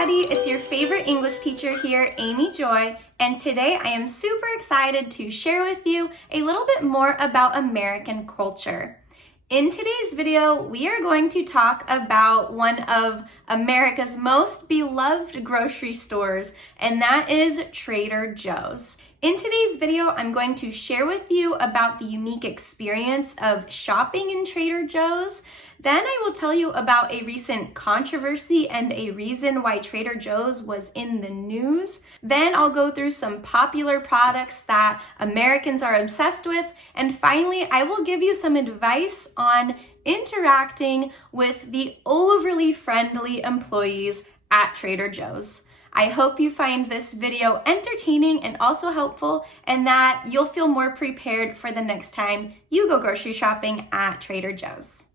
everybody, it's your favorite English teacher here, Amy Joy, and today I am super excited to share with you a little bit more about American culture. In today's video, we are going to talk about one of America's most beloved grocery stores, and that is Trader Joe's. In today's video, I'm going to share with you about the unique experience of shopping in Trader Joe's. Then I will tell you about a recent controversy and a reason why Trader Joe's was in the news. Then I'll go through some popular products that Americans are obsessed with. And finally, I will give you some advice on interacting with the overly friendly employees at Trader Joe's. I hope you find this video entertaining and also helpful, and that you'll feel more prepared for the next time you go grocery shopping at Trader Joe's.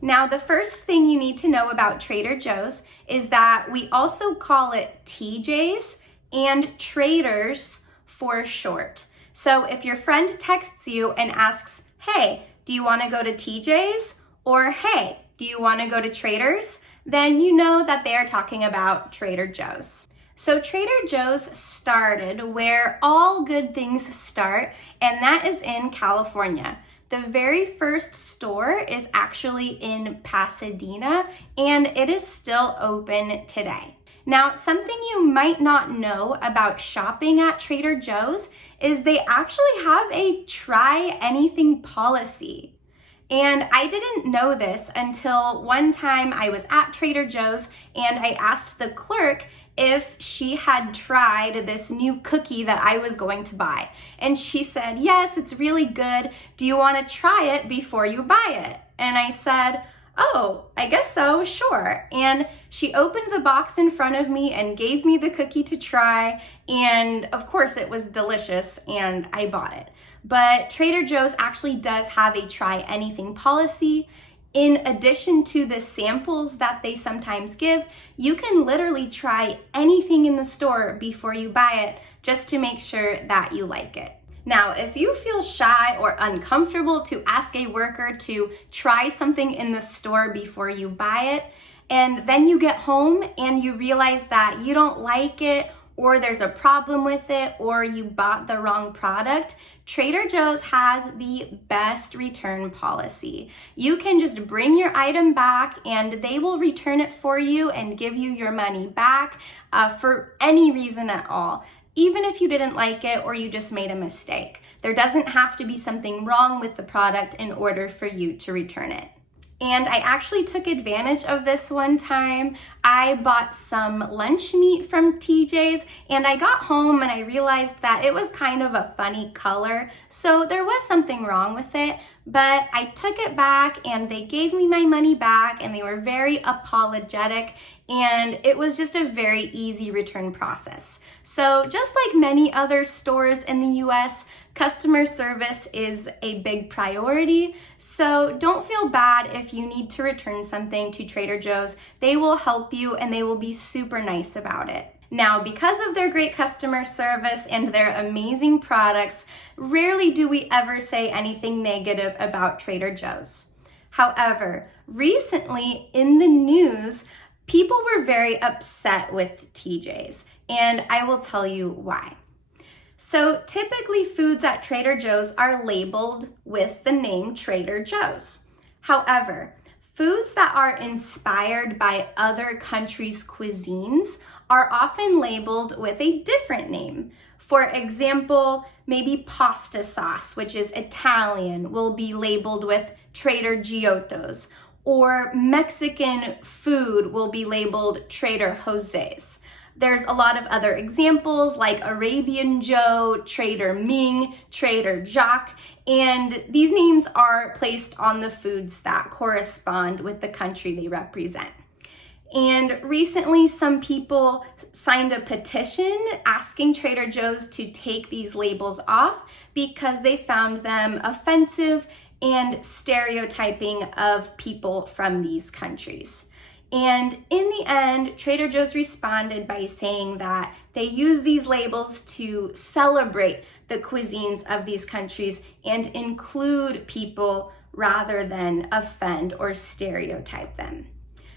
Now, the first thing you need to know about Trader Joe's is that we also call it TJ's and Traders for short. So if your friend texts you and asks, "Hey, do you want to go to TJ's?" or "Hey, do you want to go to Trader's?" then you know that they are talking about Trader Joe's. So Trader Joe's started where all good things start, and that is in California. The very first store is actually in Pasadena, and it is still open today. Now, something you might not know about shopping at Trader Joe's is they actually have a try anything policy. And I didn't know this until one time I was at Trader Joe's and I asked the clerk if she had tried this new cookie that I was going to buy. And she said, "Yes, it's really good. Do you want to try it before you buy it?" And I said, "Oh, I guess so, sure." And she opened the box in front of me and gave me the cookie to try. And of course it was delicious and I bought it. But Trader Joe's actually does have a try anything policy. In addition to the samples that they sometimes give, you can literally try anything in the store before you buy it just to make sure that you like it. Now, if you feel shy or uncomfortable to ask a worker to try something in the store before you buy it, and then you get home and you realize that you don't like it, or there's a problem with it, or you bought the wrong product, Trader Joe's has the best return policy. You can just bring your item back and they will return it for you and give you your money back for any reason at all, even if you didn't like it or you just made a mistake. There doesn't have to be something wrong with the product in order for you to return it. And I actually took advantage of this one time. I bought some lunch meat from TJ's and I got home and I realized that it was kind of a funny color. So there was something wrong with it, but I took it back and they gave me my money back and they were very apologetic, and it was just a very easy return process. So just like many other stores in the US, customer service is a big priority, so don't feel bad if you need to return something to Trader Joe's. They will help you and they will be super nice about it. Now, because of their great customer service and their amazing products, rarely do we ever say anything negative about Trader Joe's. However, recently in the news, people were very upset with TJ's, and I will tell you why. So typically foods at Trader Joe's are labeled with the name Trader Joe's. However, foods that are inspired by other countries' cuisines are often labeled with a different name. For example, maybe pasta sauce, which is Italian, will be labeled with Trader Giotto's, or Mexican food will be labeled Trader Jose's. There's a lot of other examples like Arabian Joe, Trader Ming, Trader Jacques, and these names are placed on the foods that correspond with the country they represent. And recently, some people signed a petition asking Trader Joe's to take these labels off because they found them offensive and stereotyping of people from these countries. And in the end, Trader Joe's responded by saying that they use these labels to celebrate the cuisines of these countries and include people rather than offend or stereotype them.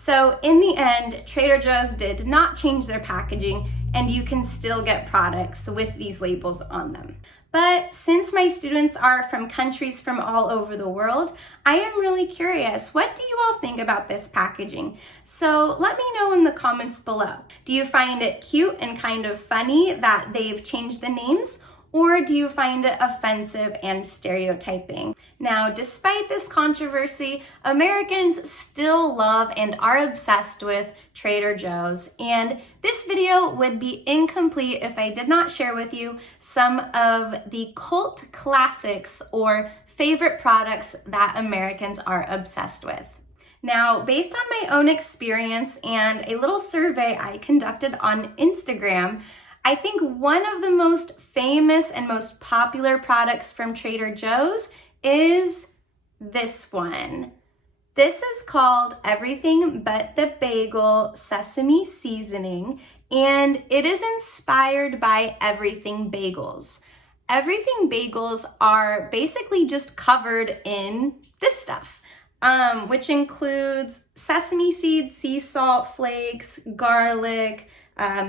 So in the end, Trader Joe's did not change their packaging, and you can still get products with these labels on them. But since my students are from countries from all over the world, I am really curious, what do you all think about this packaging? So let me know in the comments below. Do you find it cute and kind of funny that they've changed the names? Or do you find it offensive and stereotyping? Now, despite this controversy, Americans still love and are obsessed with Trader Joe's, and this video would be incomplete if I did not share with you some of the cult classics or favorite products that Americans are obsessed with. Now, based on my own experience and a little survey I conducted on Instagram, I think one of the most famous and most popular products from Trader Joe's is this one. This is called Everything But the Bagel Sesame Seasoning, and it is inspired by Everything Bagels. Everything Bagels are basically just covered in this stuff, which includes sesame seeds, sea salt flakes, garlic,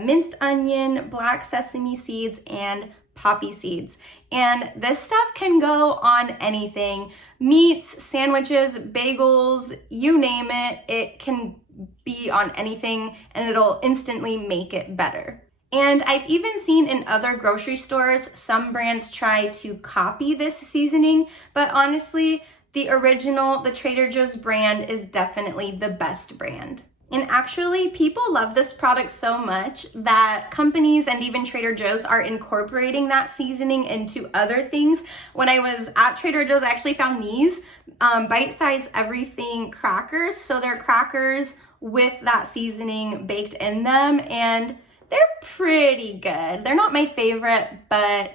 minced onion, black sesame seeds, and poppy seeds. And this stuff can go on anything. Meats, sandwiches, bagels, you name it. It can be on anything and it'll instantly make it better. And I've even seen in other grocery stores, some brands try to copy this seasoning, but honestly, the original, the Trader Joe's brand is definitely the best brand. And actually, people love this product so much that companies and even Trader Joe's are incorporating that seasoning into other things. When I was at Trader Joe's, I actually found these bite-sized everything crackers. So they're crackers with that seasoning baked in them, and they're pretty good. They're not my favorite, but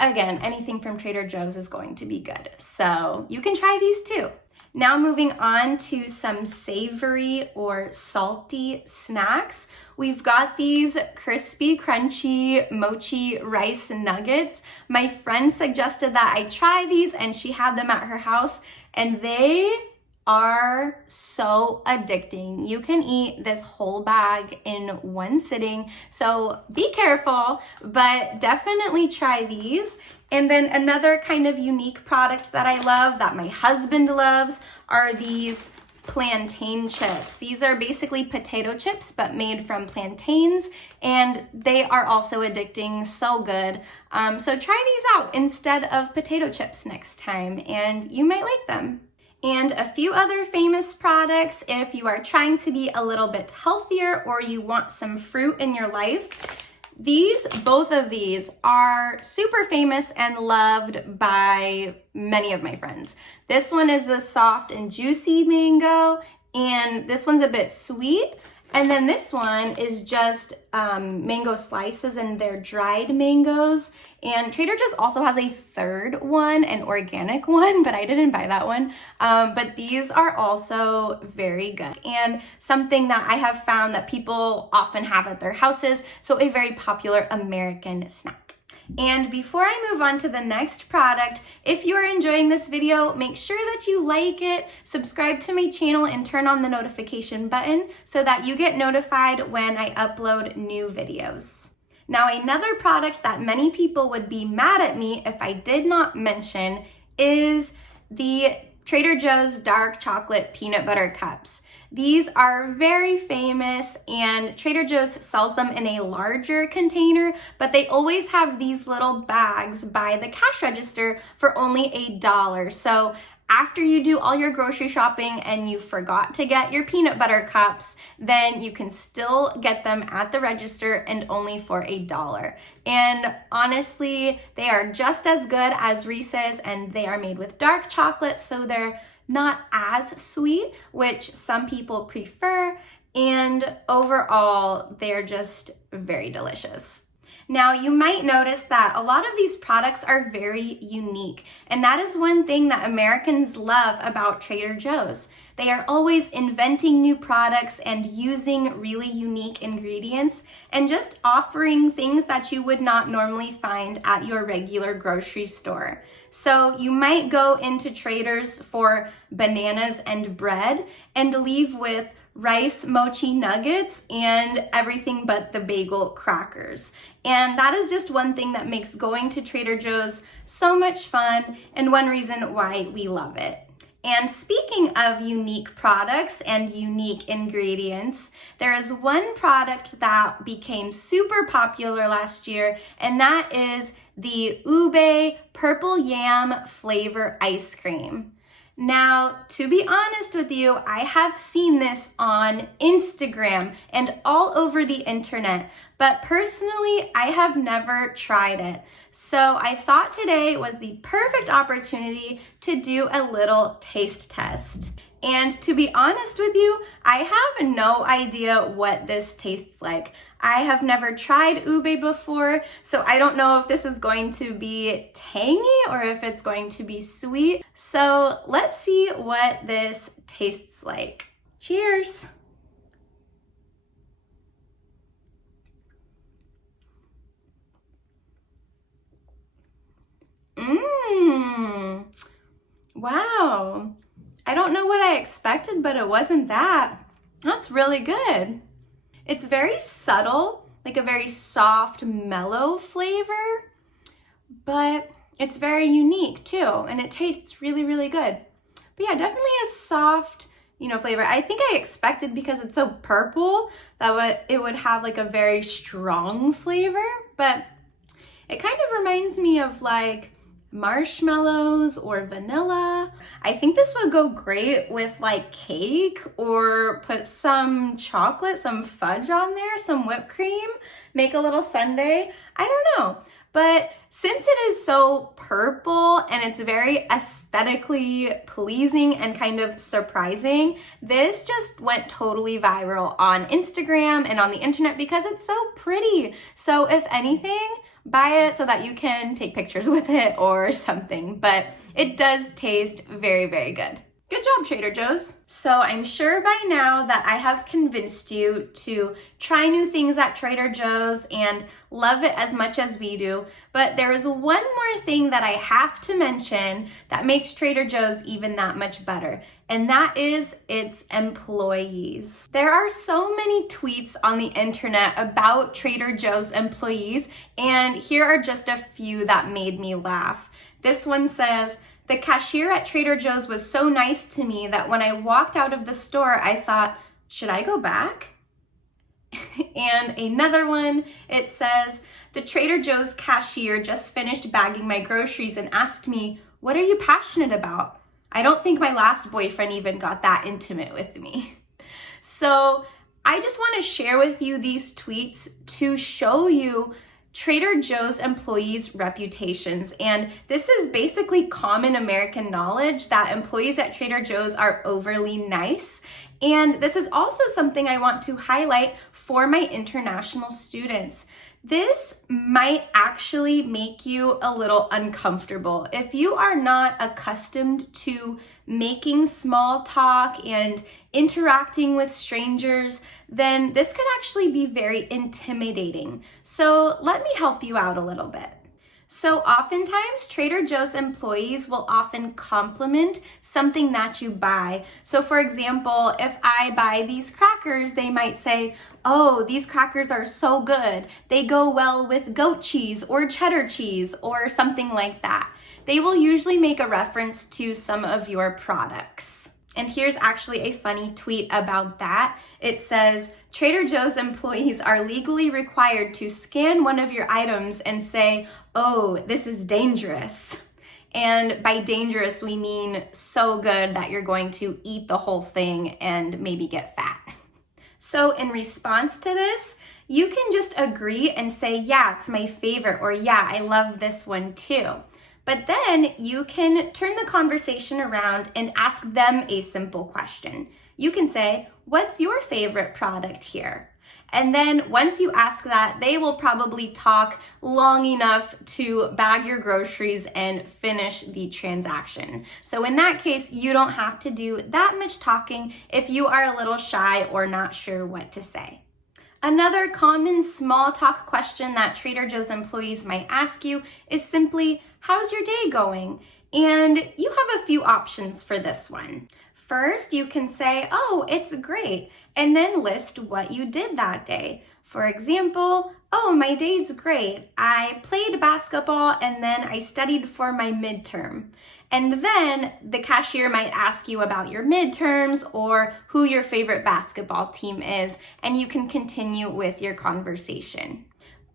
again, anything from Trader Joe's is going to be good. So you can try these too. Now moving on to some savory or salty snacks. We've got these crispy, crunchy mochi rice nuggets. My friend suggested that I try these and she had them at her house and they are so addicting. You can eat this whole bag in one sitting, so be careful, but definitely try these. And then another kind of unique product that I love, that my husband loves, are these plantain chips. These are basically potato chips, but made from plantains, and they are also addicting, so good. So try these out instead of potato chips next time, and you might like them. And a few other famous products if you are trying to be a little bit healthier or you want some fruit in your life. Both of these are super famous and loved by many of my friends. This one is the soft and juicy mango, and this one's a bit sweet. And then this one is just mango slices, and they're dried mangoes. And Trader Joe's also has a third one, an organic one, but I didn't buy that one. But these are also very good and something that I have found that people often have at their houses. So a very popular American snack. And before I move on to the next product, if you are enjoying this video, make sure that you like it, subscribe to my channel, and turn on the notification button so that you get notified when I upload new videos. Now, another product that many people would be mad at me if I did not mention is the Trader Joe's dark chocolate peanut butter cups. These are very famous, and Trader Joe's sells them in a larger container, but they always have these little bags by the cash register for only $1. So after you do all your grocery shopping and you forgot to get your peanut butter cups, then you can still get them at the register and only for $1. And honestly, they are just as good as Reese's, and they are made with dark chocolate, so they're not as sweet, which some people prefer, and overall, they're just very delicious. Now, you might notice that a lot of these products are very unique, and that is one thing that Americans love about Trader Joe's. They are always inventing new products and using really unique ingredients and just offering things that you would not normally find at your regular grocery store. So you might go into Trader's for bananas and bread and leave with rice mochi nuggets and everything but the bagel crackers. And that is just one thing that makes going to Trader Joe's so much fun and one reason why we love it. And speaking of unique products and unique ingredients, there is one product that became super popular last year, and that is the ube purple yam flavor ice cream. Now, to be honest with you, I have seen this on Instagram and all over the internet, but personally, I have never tried it. So I thought today was the perfect opportunity to do a little taste test. And to be honest with you, I have no idea what this tastes like. I have never tried ube before, so I don't know if this is going to be tangy or if it's going to be sweet. So let's see what this tastes like. Cheers! Wow. I don't know what I expected, but it wasn't that. That's really good. It's very subtle, like a very soft, mellow flavor, but it's very unique too, and it tastes really, really good. But yeah, definitely a soft, flavor. I think I expected, because it's so purple, that it would have like a very strong flavor, but it kind of reminds me of like marshmallows or vanilla. I think this would go great with like cake, or put some chocolate, some fudge on there, some whipped cream, make a little sundae. I don't know. But since it is so purple and it's very aesthetically pleasing and kind of surprising, this just went totally viral on Instagram and on the internet because it's so pretty. So if anything, buy it so that you can take pictures with it or something, but it does taste very, very good. Good job, Trader Joe's. So I'm sure by now that I have convinced you to try new things at Trader Joe's and love it as much as we do, but there is one more thing that I have to mention that makes Trader Joe's even that much better, and that is its employees. There are so many tweets on the internet about Trader Joe's employees, and here are just a few that made me laugh. This one says, "The cashier at Trader Joe's was so nice to me that when I walked out of the store, I thought, should I go back?" And another one, it says, "The Trader Joe's cashier just finished bagging my groceries and asked me, 'What are you passionate about?' I don't think my last boyfriend even got that intimate with me." So I just want to share with you these tweets to show you Trader Joe's employees' reputations. And this is basically common American knowledge that employees at Trader Joe's are overly nice. And this is also something I want to highlight for my international students. This might actually make you a little uncomfortable. If you are not accustomed to making small talk and interacting with strangers, then this could actually be very intimidating. So let me help you out a little bit. So oftentimes, Trader Joe's employees will often compliment something that you buy. So for example, if I buy these crackers, they might say, "Oh, these crackers are so good. They go well with goat cheese or cheddar cheese," or something like that. They will usually make a reference to some of your products. And here's actually a funny tweet about that. It says, "Trader Joe's employees are legally required to scan one of your items and say, 'Oh, this is dangerous.'" And by dangerous, we mean so good that you're going to eat the whole thing and maybe get fat. So in response to this, you can just agree and say, "Yeah, it's my favorite," or "Yeah, I love this one too." But then you can turn the conversation around and ask them a simple question. You can say, "What's your favorite product here?" And then once you ask that, they will probably talk long enough to bag your groceries and finish the transaction. So in that case, you don't have to do that much talking if you are a little shy or not sure what to say. Another common small talk question that Trader Joe's employees might ask you is simply, "How's your day going?" And you have a few options for this one. First, you can say, oh, it's great, and then list what you did that day. For example, oh, my day's great. I played basketball and then I studied for my midterm. And then the cashier might ask you about your midterms or who your favorite basketball team is, and you can continue with your conversation.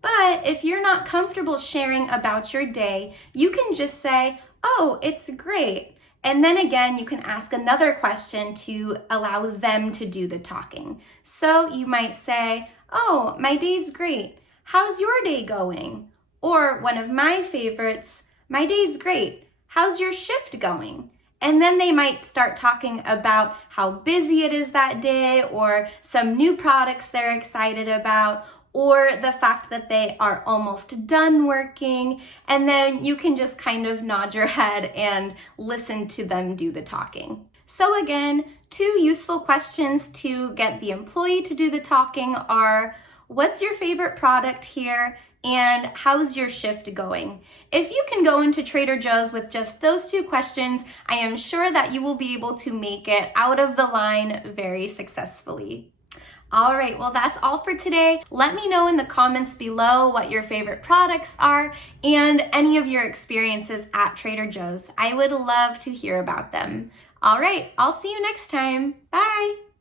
But if you're not comfortable sharing about your day, you can just say, oh, it's great. And then again, you can ask another question to allow them to do the talking. So you might say, oh, my day's great. How's your day going? Or one of my favorites, my day's great. How's your shift going? And then they might start talking about how busy it is that day, or some new products they're excited about, or the fact that they are almost done working, and then you can just kind of nod your head and listen to them do the talking. So again, 2 useful questions to get the employee to do the talking are, what's your favorite product here? And how's your shift going? If you can go into Trader Joe's with just those 2 questions, I am sure that you will be able to make it out of the line very successfully. All right, well, that's all for today. Let me know in the comments below what your favorite products are and any of your experiences at Trader Joe's. I would love to hear about them. All right, I'll see you next time. Bye.